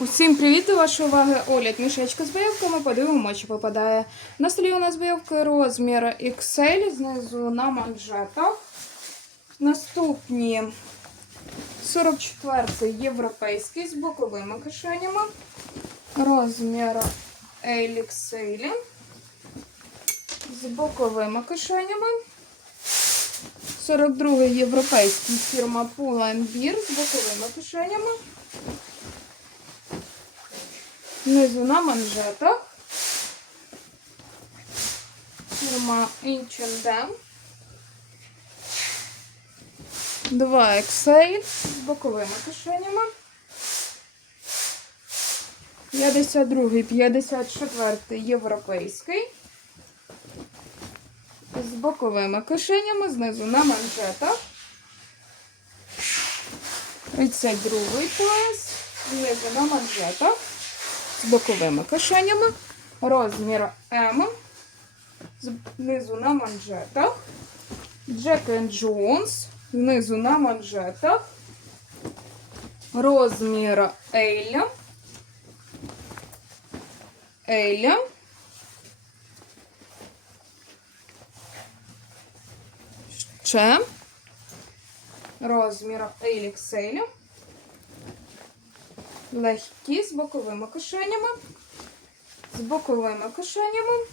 Усім привіт до вашої уваги. Огляд мішечка з бойовками. Подивимо, чи попадає. На столі у нас бойовки розмір XL, знизу на манжетах. Наступні 44-й європейський з боковими кишенями. Розмір XL з боковими кишенями. 42 європейський фірма Pull&Bear з боковими кишенями. Внизу на манжетах. Фірма H&M. 2 XL з боковими кишенями. 52 54 європейський. З боковими кишенями, знизу на манжетах. 32 пояс, знизу на манжетах боковими кишенями. Розмір М. Знизу на манжетах. Jack Jones. Знизу на манжетах. Розмір L. L. Ще. Розмір XL. Легкі з боковими кишенями. З боковими кишенями.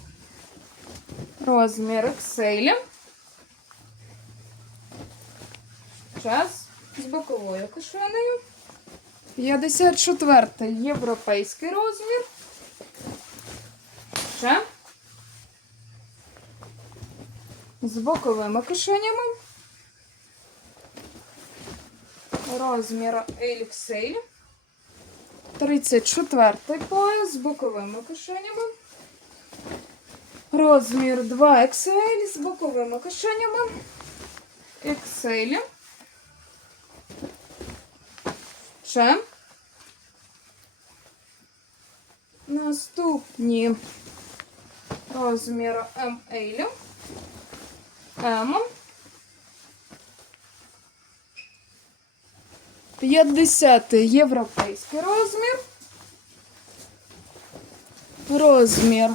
Розмір XL. Час з боковою кишенею. 54 європейський розмір. Ще. З боковими кишенями. Розмір XL. 34 пояс з боковими кишенями. Розмір 2 XL з боковими кишенями. XL. Ще. Наступні розмір ML. М. 50 європейський розмір. Розмір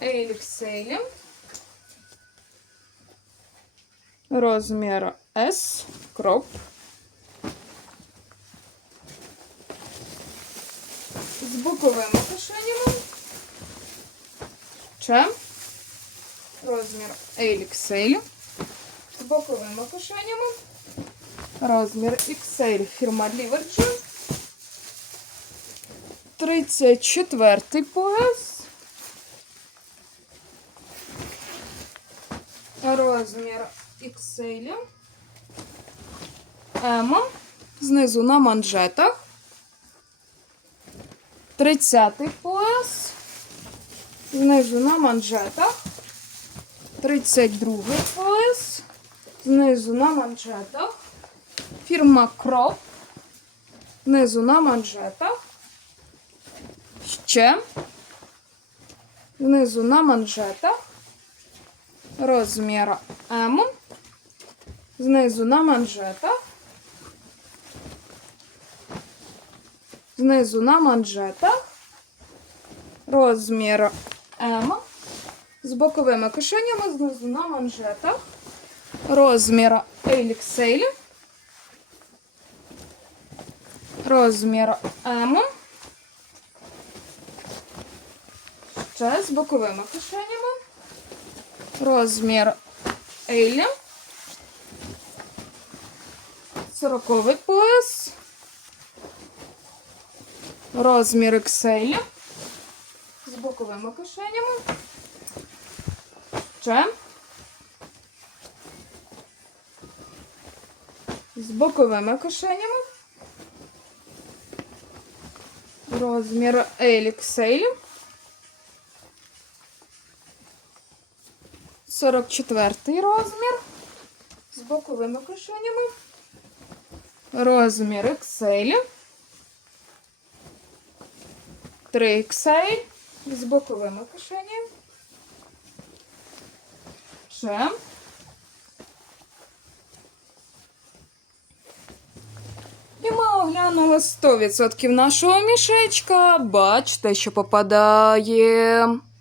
XL. Розмір S. Кроп. З боковими кишенями. Ще. Розмір XL. З боковими кишенями. Розмір XL фірма Liverpool. 34 пояс. Розмір XL. М. Знизу на манжетах. 30 пояс. Знизу на манжетах. 32 пояс. Знизу на манжетах. Фірма Кроп. Знизу на манжетах. Ще. Знизу на манжетах. Розмір М. Знизу на манжетах. Знизу на манжетах. Розмір М. З боковими кишенями знизу на манжетах. Розмір XL. Розмір М. Ще з боковими кишенями. Розмір L. 40 пояс. Розмір XL. З боковими кишенями. Ще. З боковими кишенями. Розмір LXL. 44 розмір. З боковими кишенями. Розмір XL. 3 XL. З боковими кишенями. Ще. Оглянула 100% нашого мішечка. Бачите, що попадає.